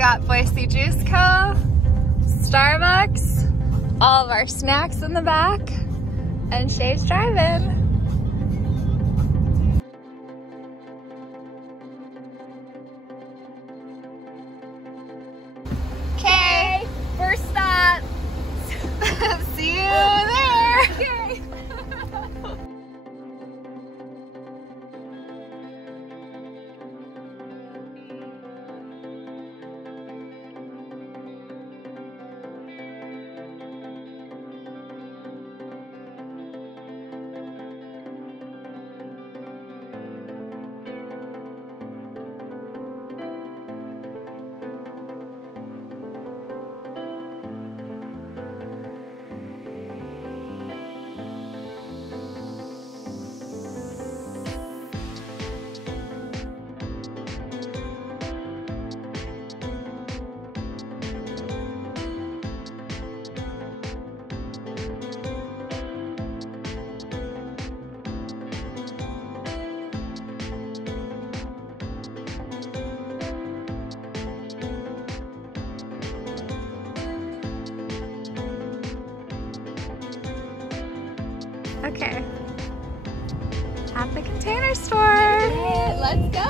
got Boise Juice Co., Starbucks, all of our snacks in the back, and Shay's driving. Okay, first stop. See you there. Okay. Okay, at the Container Store. Let's go.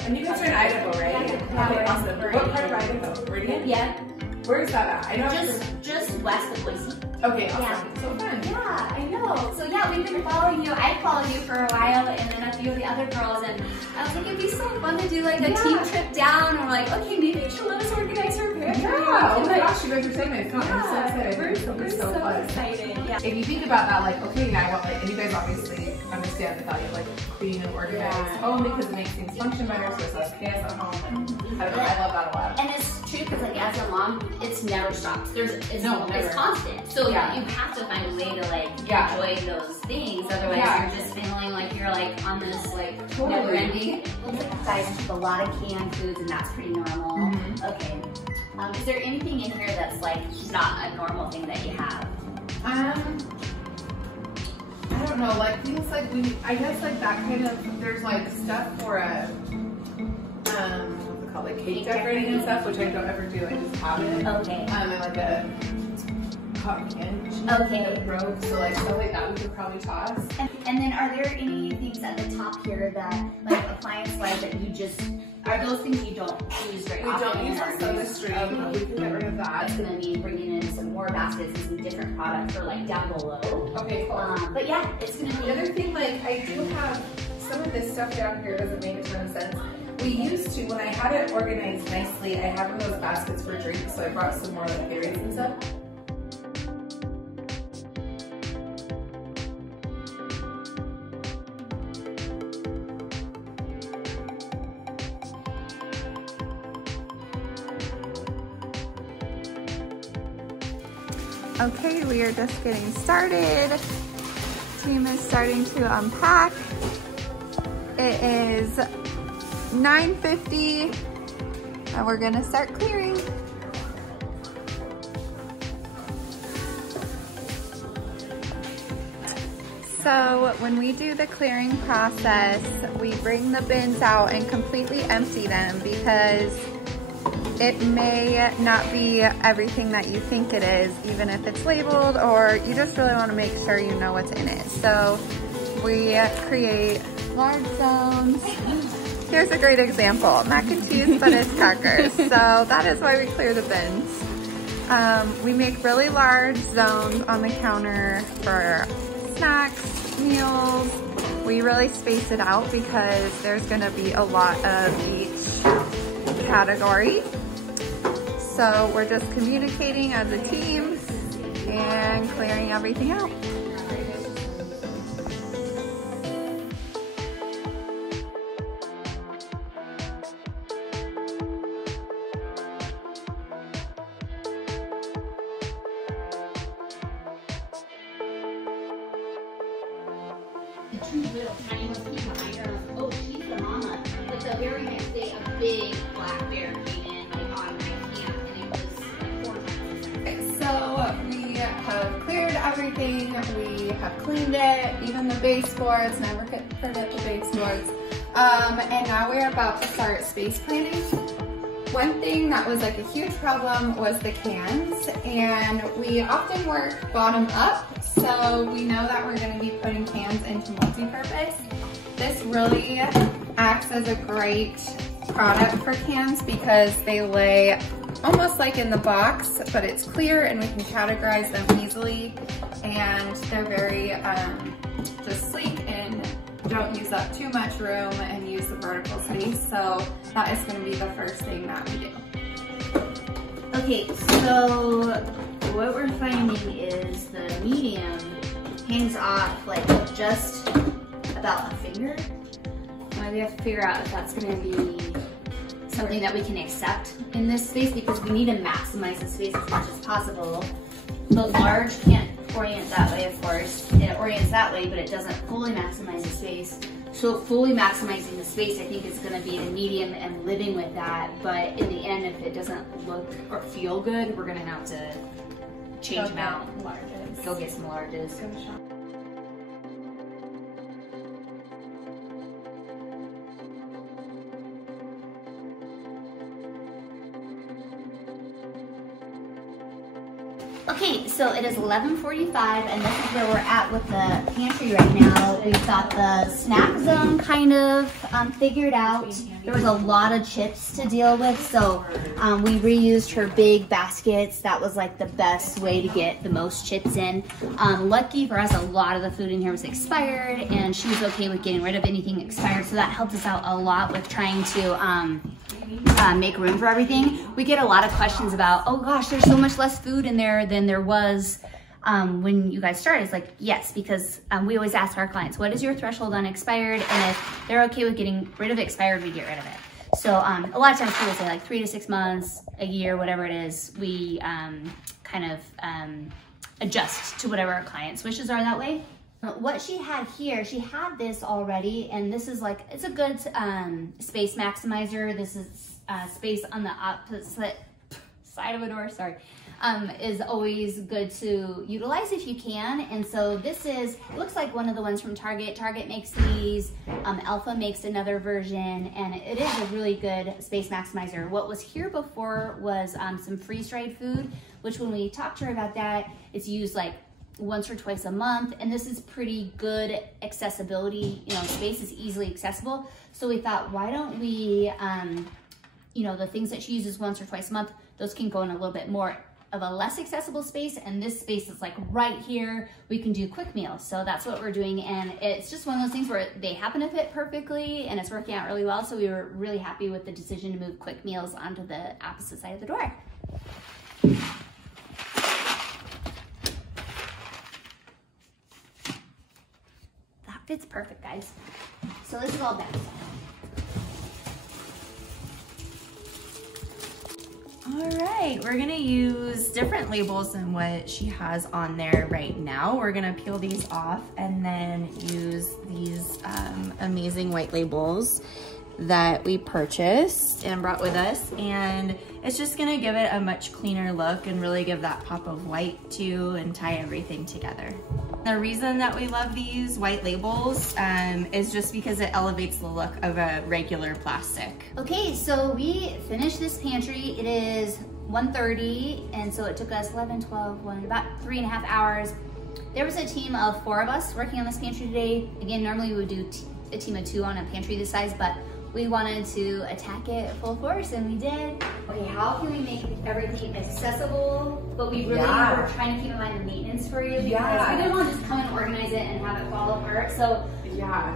And you guys are in Idaho, right? Yeah, okay, awesome. What part of Idaho? Meridian? Yeah. Where's that at? I know Just west of Boise. Okay, awesome. Yeah. So fun. Yeah, I know. So yeah, we've been following you. I followed you for a while, and then a few of the other girls, and I was like, it'd be so fun to do like a team trip down, and we're like, okay, maybe you should let us organize her pantry. Yeah, oh my gosh, you guys are saying my phone. I'm so excited. We're so fun. excited. Yeah. If you think about that, like, okay, I want, like, and you guys obviously understand the value of like clean and organized home because it makes things function better, so it's less chaos at home. And I don't know, I love that a lot. And it's true because like as a mom, it's never stops. It's never. constant. So Yeah. you have to find a way to like Yeah. enjoy those things. Otherwise, you're just feeling like you're like on this like Totally. never ending. Looks like you guys keep a lot of canned foods, and that's pretty normal. Okay. Is there anything in here that's like not a normal thing that you have? I don't know, like things like I guess like that kind of, there's like stuff for a, what's it called, like cake decorating and stuff, which I don't ever do, I just have it. Okay. And like a cotton candy that broke, so like stuff like that we could probably toss. And then are there any things at the top here that, like appliance-wise, that you just, are those things you don't use very often? We don't use our soda stream, we can get rid of that. It's gonna be bringing in some more baskets and some different products for like down below. Okay, cool. But yeah, it's gonna be. The other thing, like I do have some of this stuff down here doesn't make a ton of sense. We used to, when I had it organized nicely, I had one of those baskets for drinks, so I brought some more like berries and stuff. Okay, we are just getting started. Team is starting to unpack. It is 9:50 and we're gonna start clearing. So when we do the clearing process, we bring the bins out and completely empty them because it may not be everything that you think it is, even if it's labeled, or you just really want to make sure you know what's in it. So we create large zones. Here's a great example, mac and cheese, but it's crackers. So that is why we clear the bins. We make really large zones on the counter for snacks, meals. We really space it out because there's gonna be a lot of each category. So we're just communicating as a team and clearing everything out. the two little tiny ones came behind her. Oh, she's the mama. But the very next day, a big black bear came in like on my camp, and it was like 4 times. So we have cleared everything. We have cleaned it, even the baseboards. Never forget the baseboards. And now we're about to start space planning. One thing that was like a huge problem was the cans, and we often work bottom up, so we know that we're going to be putting cans into multi-purpose. This really acts as a great product for cans because they lay almost like in the box, but it's clear and we can categorize them easily, and they're very just sleek and don't use up too much room and use the vertical space. So that is going to be the first thing that we do. Okay, so what we're finding is the medium hangs off like just about a finger. We have to figure out if that's going to be something that we can accept in this space, because we need to maximize the space as much as possible. The large can't orient that way, of course. It orients that way, but it doesn't fully maximize the space. So fully maximizing the space, I think, is going to be the medium and living with that. But in the end, if it doesn't look or feel good, we're going to have to change them out. Go get some larges. Go shop. Okay, so it is 11:45, and this is where we're at with the pantry right now. We've got the snack zone kind of figured out. There was a lot of chips to deal with, so we reused her big baskets. That was like the best way to get the most chips in. Lucky for us, a lot of the food in here was expired, and she was okay with getting rid of anything expired, so that helped us out a lot with trying to make room for everything. We get a lot of questions about, oh gosh, there's so much less food in there than there was when you guys started. It's like, yes, because we always ask our clients, what is your threshold on expired? And if they're okay with getting rid of expired, we get rid of it. So a lot of times people say like 3 to 6 months, a year, whatever it is, we kind of adjust to whatever our clients' wishes are that way. What she had here, she had this already, and this is like, it's a good space maximizer. This is space on the opposite side of a door, sorry, is always good to utilize if you can. And so this is, it looks like one of the ones from Target. Target makes these, Alpha makes another version, and it is a really good space maximizer. What was here before was some freeze-dried food, which when we talked to her about that, it's used like once or twice a month, and this is pretty good accessibility. You know, space is easily accessible. So we thought, why don't we, you know, the things that she uses once or twice a month, those can go in a little bit more of a less accessible space, and this space is like right here. We can do quick meals, so that's what we're doing, and it's just one of those things where they happen to fit perfectly, and it's working out really well. So we were really happy with the decision to move quick meals onto the opposite side of the door. Fits perfect, guys. So this is all done. All right, we're gonna use different labels than what she has on there right now. We're gonna peel these off and then use these amazing white labels that we purchased and brought with us, and it's just gonna give it a much cleaner look and really give that pop of white too and tie everything together. The reason that we love these white labels is just because it elevates the look of a regular plastic. Okay, so we finished this pantry. It is 1:30, and so it took us 11, 12, about 3.5 hours. There was a team of 4 of us working on this pantry today. Again, normally we would do a team of 2 on a pantry this size, but we wanted to attack it full force, and we did. Okay, how can we make everything accessible, but we really were trying to keep in mind the maintenance for you, because we didn't want to just come and organize it and have it fall apart. So,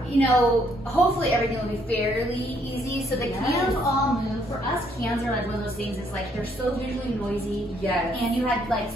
you know, hopefully everything will be fairly easy. So the cans all move. For us, cans are like one of those things, it's like they're so visually noisy. And you had like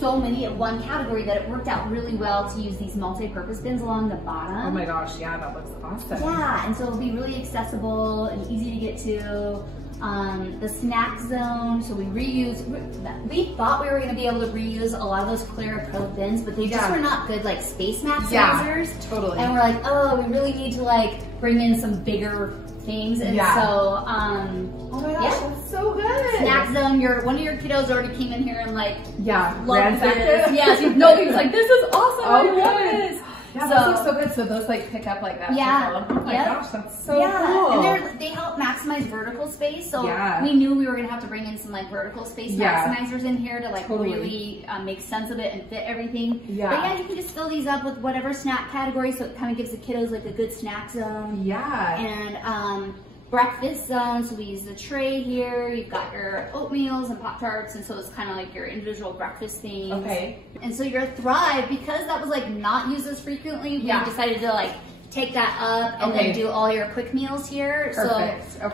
so many of one category that it worked out really well to use these multi-purpose bins along the bottom. Oh my gosh, yeah, that looks awesome. Yeah, and so it'll be really accessible and easy to get to. The snack zone, so we thought we were going to be able to reuse a lot of those Clara Pro bins, but they just were not good like space maximizers. Yeah, totally. And we're like, oh, we really need to like bring in some bigger things. And so, oh my gosh, that's so good. Snack zone, one of your kiddos already came in here and like, loved this. Yeah, he was like, this is awesome. I love this. Yeah, those look so good. So those like pick up like that. Oh my gosh, that's so cool. And they help maximize vertical space. So we knew we were gonna have to bring in some like vertical space maximizers in here to like really make sense of it and fit everything. But yeah, you can just fill these up with whatever snack category. So it kind of gives the kiddos like a good snack zone. Yeah. And breakfast zone, so we use the tray here. You've got your oatmeals and Pop-Tarts, and so it's kind of like your individual breakfast things. Okay. And so your Thrive, because that was like not used as frequently, we decided to like take that up and then do all your quick meals here. Perfect. So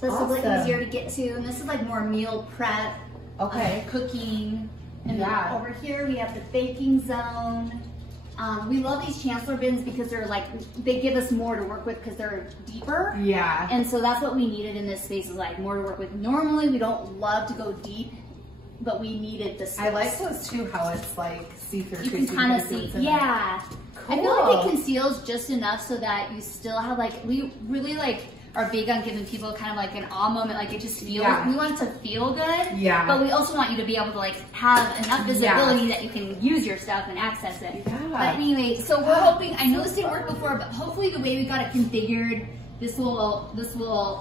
this is a little easier to get to, and this is like more meal prep, cooking. And then over here we have the baking zone. We love these Chancellor bins because they're like, they give us more to work with because they're deeper. Yeah. And so that's what we needed in this space, is like more to work with. Normally we don't love to go deep, but we needed this space. I like those too, how it's like see-through. You can kind of see, yeah. Cool. I feel like it conceals just enough so that you still have like, we really like are big on giving people kind of like an awe moment, like it just feels, we want it to feel good, but we also want you to be able to like have enough visibility that you can use your stuff and access it. But anyway, so we're hoping, I know this didn't work before, but hopefully the way we got it configured, this will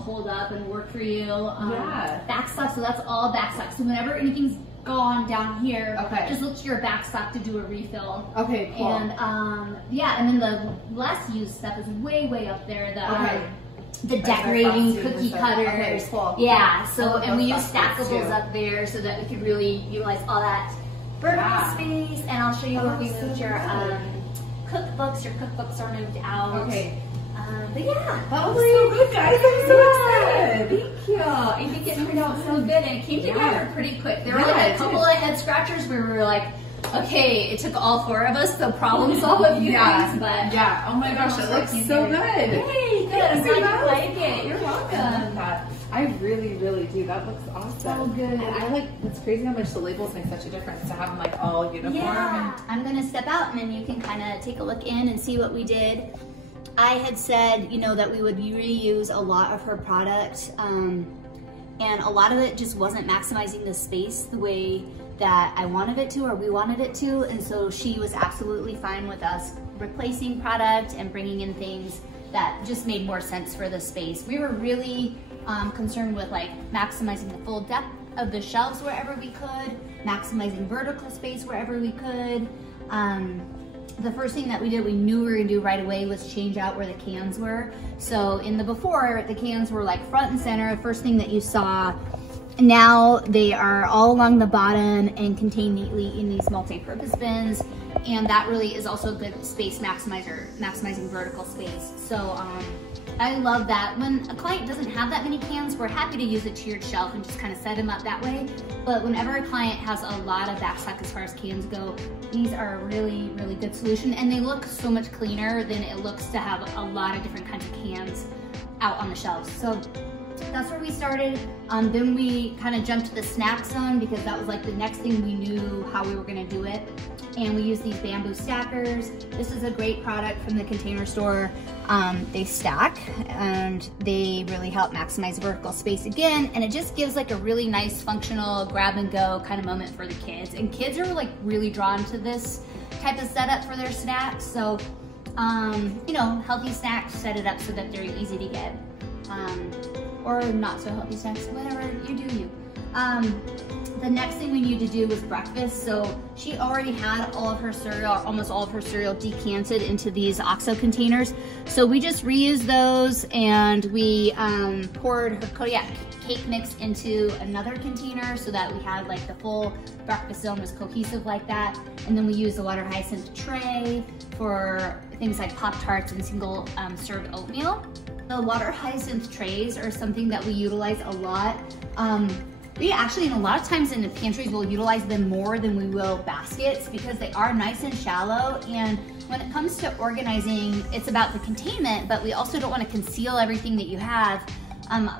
hold up and work for you. Backstock, so that's all backstock. So whenever anything's gone down here, just look to your backstock to do a refill. Okay, cool. And and then the less used stuff is way up there. The decorating cookie cutters. Okay, cool. Yeah, so, and we use stackables up there so that we could really utilize all that vertical space. And I'll show you where we moved your cookbooks. Your cookbooks are moved out. Okay. But yeah. That was so good, guys. I'm so excited. Thank you. I think it turned out so good, and it came together pretty quick. There were like a couple of head scratchers where we were like, okay, it took all four of us to problem solve a few things, but oh my gosh, it looks so good. Yay, good. I'm glad you like it. You're welcome. I really do. That looks awesome. So good. And I like, it's crazy how much the labels make such a difference to have them like all uniform. Yeah. I'm gonna step out and then you can kind of take a look in and see what we did. I had said, that we would reuse a lot of her product, and a lot of it just wasn't maximizing the space the way that I wanted it to, or we wanted it to, and so she was absolutely fine with us replacing product and bringing in things that just made more sense for the space. We were really concerned with like maximizing the full depth of the shelves wherever we could, maximizing vertical space wherever we could. The first thing that we did, we knew we were gonna do right away, was change out where the cans were. So in the before, the cans were like front and center, the first thing that you saw. Now they are all along the bottom and contained neatly in these multi-purpose bins. And that really is also a good space maximizer, maximizing vertical space. So I love that. When a client doesn't have that many cans, we're happy to use a tiered shelf and just kind of set them up that way. But whenever a client has a lot of backstock as far as cans go, these are a really good solution. And they look so much cleaner than it looks to have a lot of different kinds of cans out on the shelves. So that's where we started. Then we kind of jumped to the snack zone because that was like the next thing we knew how we were gonna do it. And we use these bamboo stackers. This is a great product from the Container Store. They stack and they really help maximize vertical space again. And it just gives like a really nice functional grab and go kind of moment for the kids. And kids are like really drawn to this type of setup for their snacks. So, healthy snacks, set it up so that they're easy to get. Or not so healthy snacks, whatever, you do you. The next thing we needed to do was breakfast. So she already had all of her cereal, almost all of her cereal decanted into these OXO containers. So we just reused those and we poured her Kodiak cake mix into another container so that we had like the full breakfast zone was cohesive like that. And then we used the water hyacinth tray for things like Pop-Tarts and single served oatmeal. The water hyacinth trays are something that we utilize a lot. We actually, and a lot of times in the pantries, will utilize them more than we will baskets because they are nice and shallow. And when it comes to organizing, it's about the containment, but we also don't want to conceal everything that you have.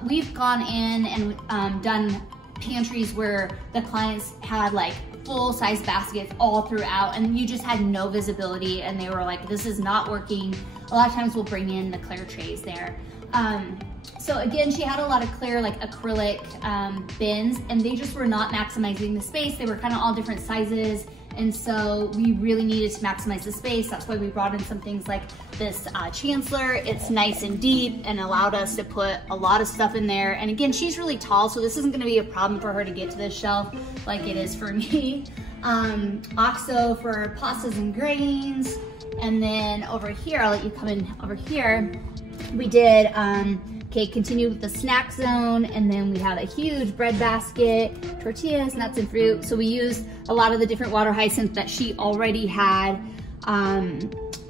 We've gone in and done pantries where the clients had like full-size baskets all throughout, and you just had no visibility, and they were like, this is not working. A lot of times we'll bring in the clear trays there. So again, she had a lot of clear, like acrylic bins, and they just were not maximizing the space. They were kind of all different sizes, and so we really needed to maximize the space. That's why we brought in some things like this Chancellor. It's nice and deep and allowed us to put a lot of stuff in there. And again, she's really tall, so this isn't gonna be a problem for her to get to this shelf like it is for me. OXO for pastas and grains. And then over here, I'll let you come in over here. We did, okay, continue with the snack zone, and then we have a huge bread basket, tortillas, nuts and fruit. So we used a lot of the different water hyacinth that she already had.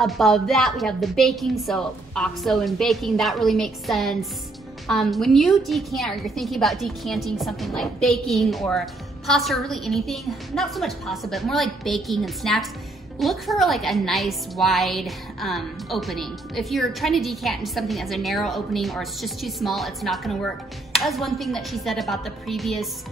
Above that, we have the baking, so OXO and baking, that really makes sense. When you decant, or you're thinking about decanting something like baking or pasta or really anything, not so much pasta, but more like baking and snacks, look for like a nice wide opening. If you're trying to decant into something as a narrow opening or it's just too small, it's not gonna work. That was one thing that she said about the previous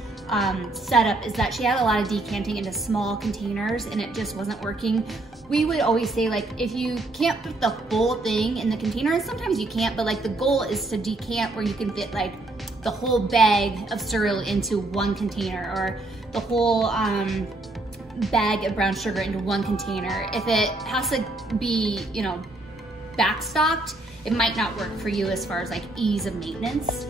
setup, is that she had a lot of decanting into small containers and it just wasn't working. We would always say, like, if you can't put the whole thing in the container, and sometimes you can't, but like the goal is to decant where you can fit like the whole bag of cereal into one container, or the whole bag of brown sugar into one container. If it has to be, you know, backstocked, it might not work for you as far as like ease of maintenance.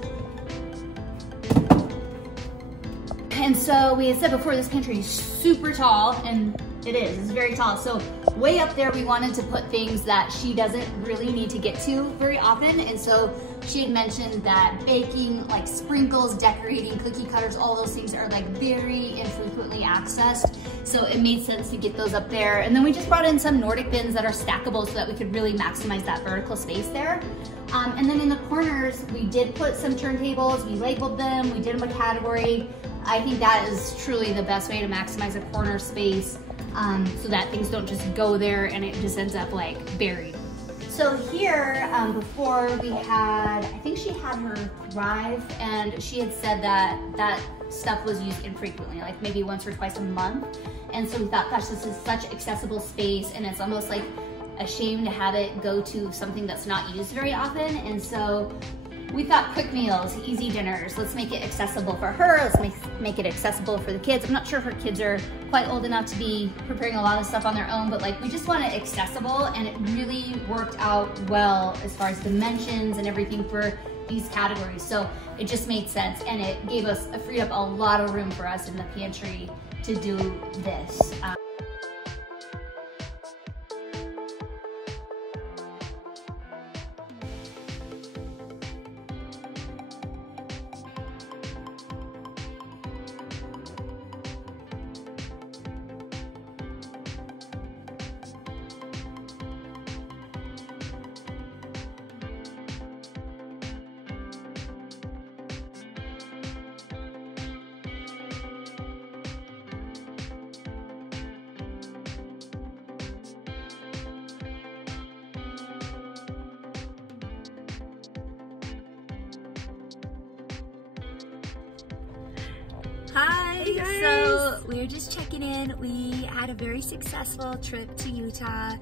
And so we had said before, this pantry is super tall, and it's very tall. So way up there, we wanted to put things that she doesn't really need to get to very often. And so she had mentioned that baking, like sprinkles, decorating, cookie cutters, all those things are like very infrequently accessed. So it made sense to get those up there. And then we just brought in some Nordic bins that are stackable so that we could really maximize that vertical space there. And then in the corners, we did put some turntables, we labeled them, we did them a category. I think that is truly the best way to maximize a corner space, so that things don't just go there and it just ends up like buried. So here, before we had, I think she had her Thrive, and she had said that that stuff was used infrequently, like maybe once or twice a month. And so we thought, gosh, this is such accessible space, and it's almost like a shame to have it go to something that's not used very often. And so we thought quick meals, easy dinners, let's make it accessible for her, let's make it accessible for the kids. I'm not sure if her kids are quite old enough to be preparing a lot of stuff on their own, but like we just want it accessible, and it really worked out well as far as dimensions and everything for these categories. So it just made sense, and it freed up a lot of room for us in the pantry to do this. Hi, so we were just checking in. We had a very successful trip to Utah.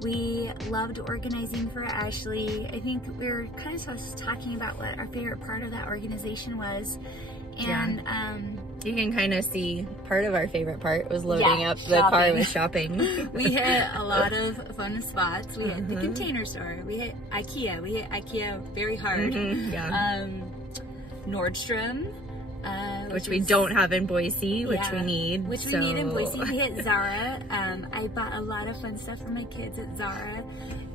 We loved organizing for Ashley. I think we were kind of just talking about what our favorite part of that organization was. And you can kind of see part of our favorite part was loading up the car with shopping. We hit a lot of fun spots. We hit the Container Store. We hit IKEA. We hit IKEA very hard. Nordstrom. Which we don't have in Boise, which we need. Which we need in Boise. We hit Zara. I bought a lot of fun stuff for my kids at Zara.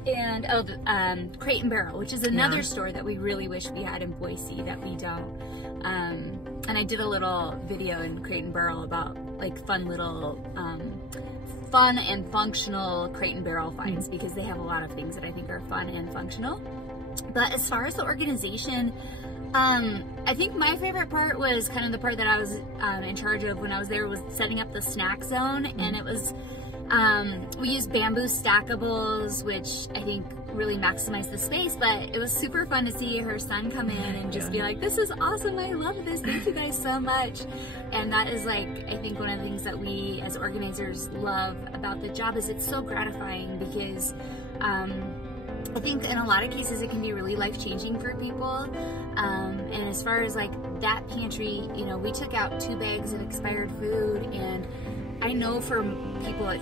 And Crate and Barrel, which is another store that we really wish we had in Boise that we don't. And I did a little video in Crate and Barrel about like fun little fun and functional Crate and Barrel finds, because they have a lot of things that I think are fun and functional. But as far as the organization, I think my favorite part was kind of the part that I was in charge of when I was there, was setting up the snack zone. And it was We used bamboo stackables, which I think really maximized the space, but it was super fun to see her son come in and just be like, this is awesome, I love this, thank you guys so much. And that is like, I think one of the things that we as organizers love about the job is it's so gratifying, because I think in a lot of cases it can be really life-changing for people. And as far as like that pantry, you know, we took out 2 bags of expired food, and I know for people it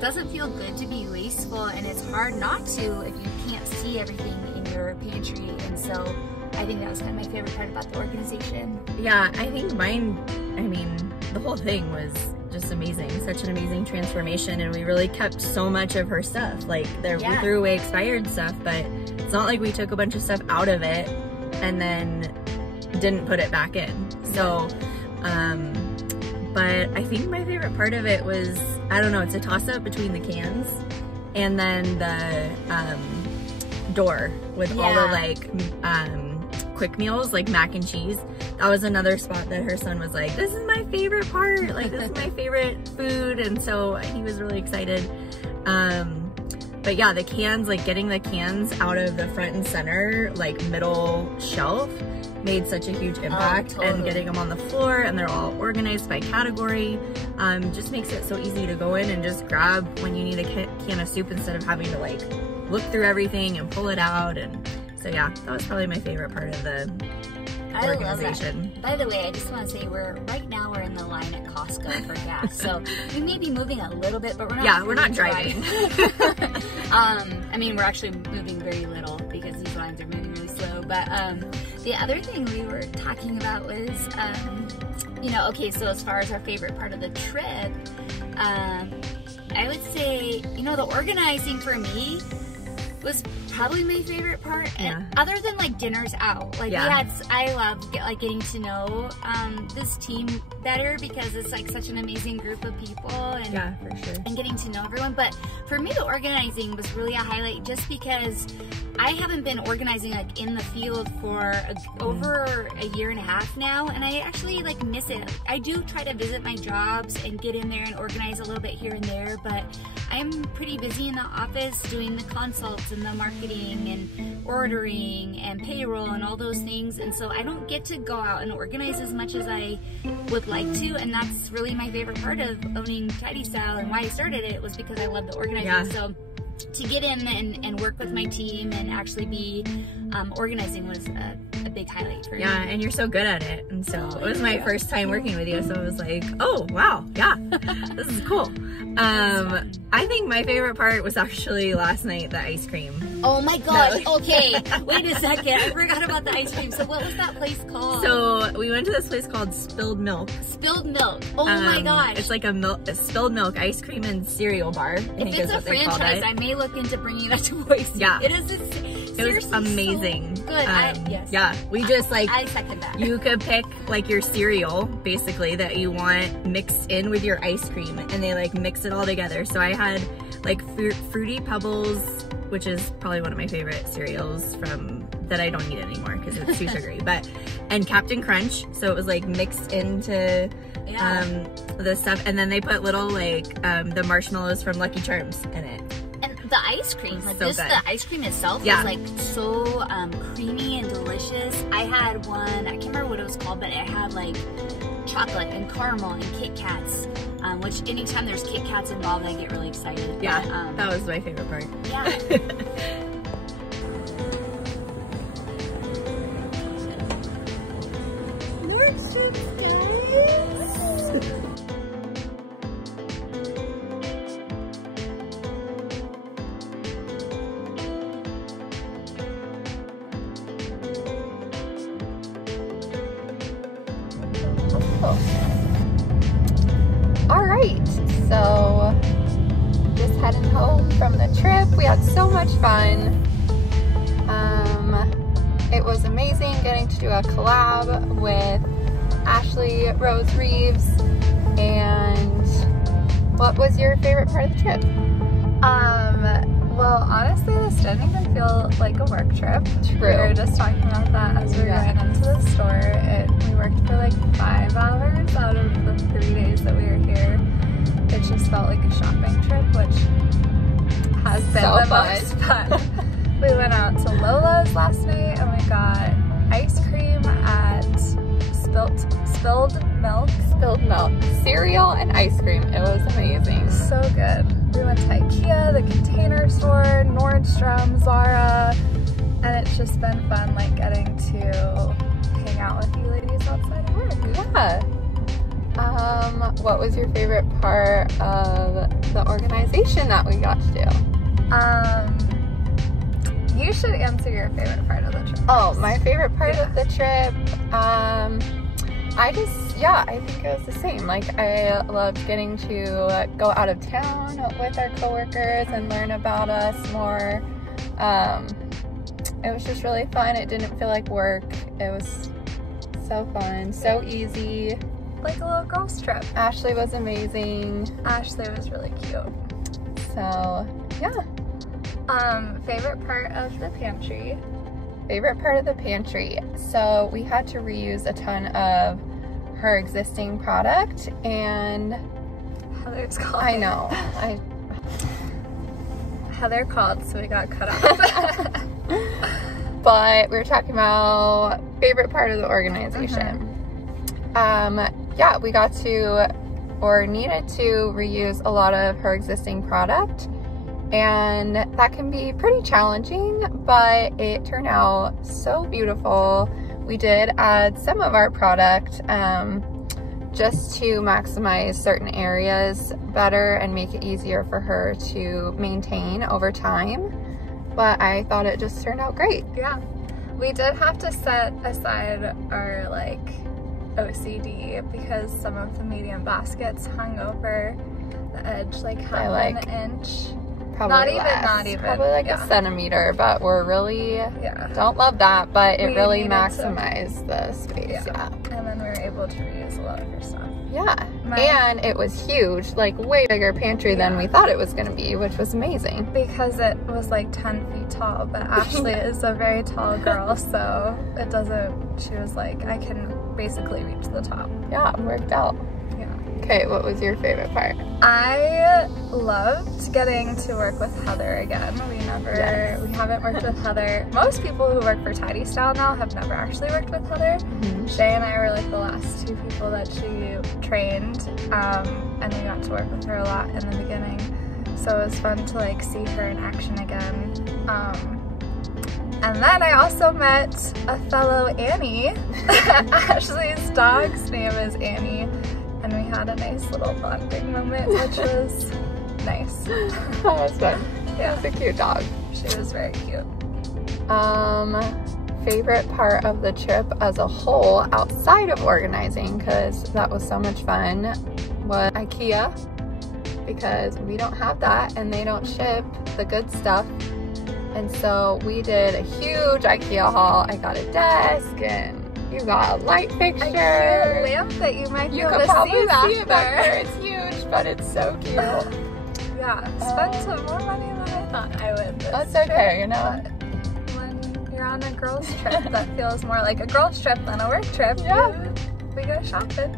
doesn't feel good to be wasteful, and it's hard not to if you can't see everything in your pantry. And so I think that was kind of my favorite part about the organization. Yeah, I think mine, I mean, the whole thing was just amazing. Such an amazing transformation, and we really kept so much of her stuff. Like, we threw away expired stuff, but it's not like we took a bunch of stuff out of it and then didn't put it back in. So, but I think my favorite part of it was, I don't know, it's a toss-up between the cans and then the door with all the like quick meals, like mac and cheese. That was another spot that her son was like, this is my favorite part, like this is my favorite food, and so he was really excited. But yeah, the cans, like getting the cans out of the front and center, like middle shelf, made such a huge impact. And getting them on the floor and they're all organized by category just makes it so easy to go in and just grab when you need a can of soup instead of having to like look through everything and pull it out. And so yeah, that was probably my favorite part of the organization. Love that. By the way, I just want to say right now we're in the line at Costco for gas, so we may be moving a little bit, but we're not. Yeah, we're not driving. I mean, we're actually moving very little because these lines are moving really slow. But the other thing we were talking about was, you know, okay, so as far as our favorite part of the trip, I would say, you know, the organizing for me was probably my favorite part, and other than like dinners out, like I love getting to know this team better, because it's like such an amazing group of people, and for sure, and getting to know everyone. But for me, the organizing was really a highlight, just because I haven't been organizing like in the field for over a year and a half now, and I actually like miss it. I do try to visit my jobs and get in there and organize a little bit here and there, but I'm pretty busy in the office doing the consults and the marketing and ordering and payroll and all those things, and so I don't get to go out and organize as much as I would like to, and that's really my favorite part of owning Tidy Style, and why I started it was because I love the organizing. So to get in and work with my team and actually be organizing was a big highlight for me. Yeah, and you're so good at it, and so it was my first time working with you, so I was like, oh wow, yeah, this is cool. I think my favorite part was actually last night, the ice cream. Oh my gosh, okay, wait a second, I forgot about the ice cream. So what was that place called? So we went to this place called Spilled Milk. Spilled Milk, oh my gosh. It's like a spilled milk ice cream and cereal bar, I think is what they called it. If it's a franchise, I may look into bringing that to Boise. Yeah. It is it was amazing. So good. Yes. Yeah, we just like, I second that. You could pick like your cereal basically that you want mixed in with your ice cream, and they like mix it all together. So I had like Fruity Pebbles, which is probably one of my favorite cereals that I don't eat anymore because it's too sugary, and Captain Crunch. So it was like mixed into the stuff, and then they put little like the marshmallows from Lucky Charms in it. And the ice cream, like so the ice cream itself was like so creamy and delicious. I had one, I can't remember what it was called, but it had like chocolate and caramel and Kit Kats, which anytime there's Kit Kats involved, I get really excited. Yeah, but, that was my favorite part. Yeah. Alright, so just heading home from the trip. We had so much fun. It was amazing getting to do a collab with Ashley, Rose Reeves. And what was your favorite part of the trip? Well, honestly, this didn't even feel like a work trip. True. We were just talking about that as we were going into the store. We worked for like 5 hours out of the 3 days that we were here. it just felt like a shopping trip, which has been So the fun. most fun. We went out to Lola's last night and we got ice cream at Spilled Milk. Cereal and ice cream. It was amazing. So good. We went to IKEA, the Container Store, Nordstrom, Zara, and it's just been fun like getting to hang out with you ladies outside of work. Yeah. What was your favorite part of the organization that we got to do? You should answer your favorite part of the trip. Oh, my favorite part of the trip, I think it was the same. Like, I loved getting to go out of town with our coworkers and learn about us more. It was just really fun. It didn't feel like work. It was so fun, so easy. Like a little girls trip. Ashley was amazing. Ashley was really cute. So, yeah. Favorite part of the pantry? Favorite part of the pantry. So we had to reuse a ton of her existing product, and Heather's called. I know. Heather called, so we got cut off. But we were talking about favorite part of the organization. Yeah, we got to, or needed to, reuse a lot of her existing product, and that can be pretty challenging, but it turned out so beautiful. We did add some of our product just to maximize certain areas better and make it easier for her to maintain over time, but I thought it just turned out great. Yeah, we did have to set aside our like OCD because some of the medium baskets hung over the edge like half an inch. Probably not even. Probably like a centimeter, but we're really, don't love that, but it really maximized the space, And then we were able to reuse a lot of her stuff. Yeah, and it was huge, like way bigger pantry than we thought it was going to be, which was amazing. Because it was like 10 feet tall, but Ashley is a very tall girl, so it doesn't, she was like, I can basically reach the top. Yeah, it worked out. Okay, what was your favorite part? I loved getting to work with Heather again. We haven't worked with Heather. Most people who work for Tidy Style now have never actually worked with Heather. Shay and I were like the last two people that she trained, and we got to work with her a lot in the beginning. So it was fun to like see her in action again. And then I also met a fellow Annie. Ashley's dog's name is Annie. And we had a nice little bonding moment, which was nice. That was fun. Yeah, it was a cute dog. She was very cute. Favorite part of the trip as a whole, outside of organizing, because that was so much fun, was IKEA, because we don't have that and they don't ship the good stuff. And so we did a huge IKEA haul. I got a desk and you got a light fixture. A cute lamp that you might be able to see back there. It's huge, but it's so cute. Yeah, spent some more money than I thought I would. That's okay, you know. When you're on a girls trip that feels more like a girls trip than a work trip, we go shopping.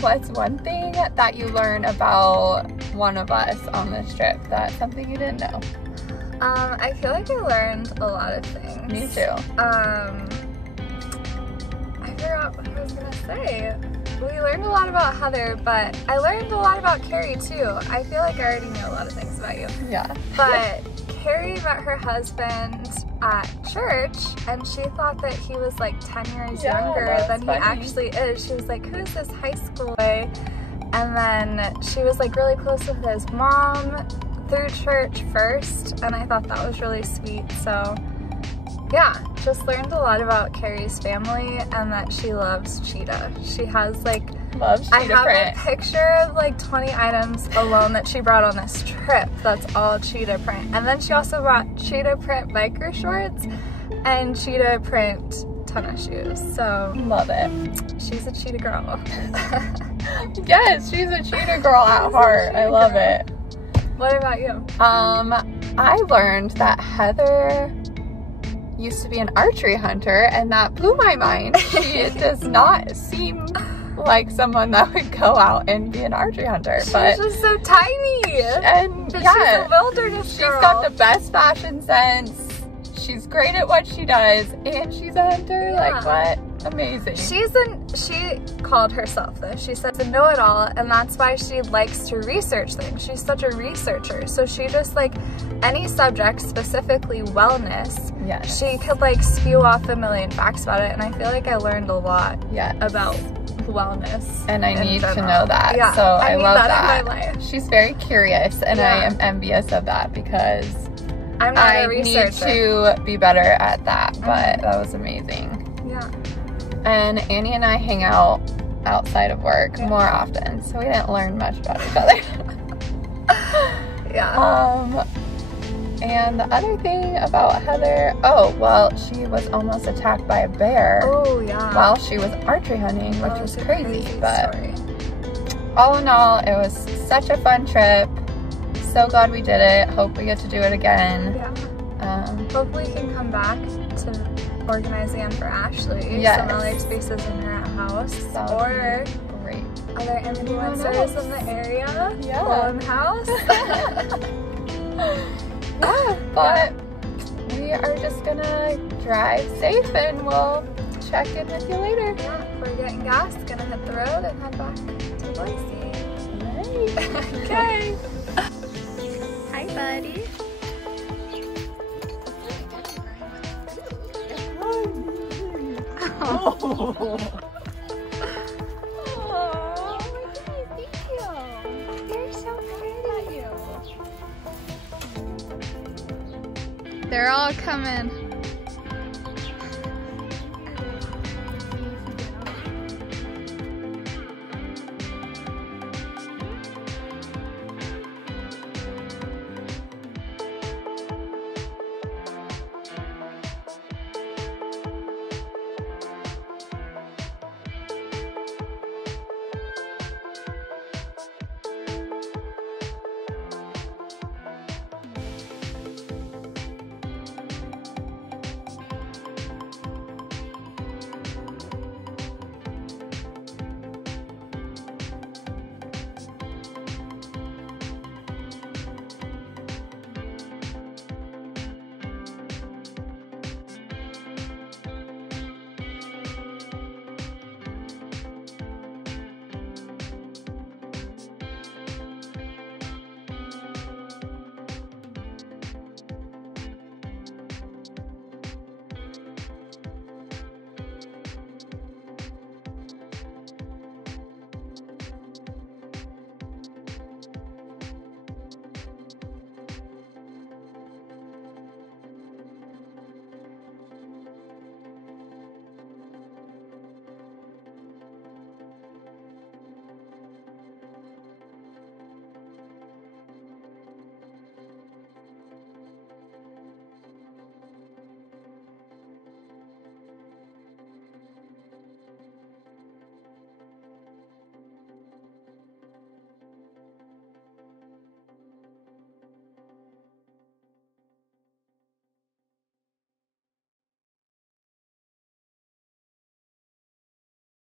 What's one thing that you learned about one of us on this trip? That's something you didn't know. I feel like I learned a lot of things. Me too. I forgot what I was gonna say. We learned a lot about Heather, but I learned a lot about Carrie too. I feel like I already knew a lot of things about you. Yeah. But Carrie met her husband at church and she thought that he was like 10 years younger than he actually is. She was like, who's this high school boy? And then she was like really close with his mom through church first, and I thought that was really sweet. So yeah, just learned a lot about Carrie's family and that she loves cheetah. She has like, I have a picture of like 20 items alone that she brought on this trip that's all cheetah print. And then she also brought cheetah print biker shorts and cheetah print tennis shoes. So love it. She's a cheetah girl. Yes, she's a cheetah girl at heart. I love it. What about you? I learned that Heather used to be an archery hunter, and that blew my mind. She does not seem like someone that would go out and be an archery hunter. But she's just so tiny. And But yeah, she's a wilderness girl. she's got the best fashion sense. She's great at what she does, and she's a hunter. Yeah. Like, what? Amazing. She called herself this. She says a know-it-all, and that's why she likes to research things. She's such a researcher. So she just like any subject, specifically wellness, Yes. she could like spew off a million facts about it. And I feel like I learned a lot Yes. about wellness. And I in need to general. know that. Yeah, So I need love that in my life. She's very curious, and Yeah. I am envious of that because I'm not I a need researcher. to be better at that. But that was amazing. Yeah. And Annie and I hang out outside of work more often, so we didn't learn much about each other. Yeah. And the other thing about Heather, oh, well, she was almost attacked by a bear Oh yeah. while she was archery hunting, which was That's a crazy. But story. all in all, it was such a fun trip. So glad we did it. Hope we get to do it again. Yeah. Hopefully we can come back to organize again for Ashley. Yes. Some other spaces in her house. That would Or be great. other influencers in the area. Yeah. While in the house. Yeah, but we are just gonna drive safe, and we'll check in with you later. Yeah, we're getting gas, gonna hit the road and head back to Boise. Okay. Hi, buddy. They're all coming.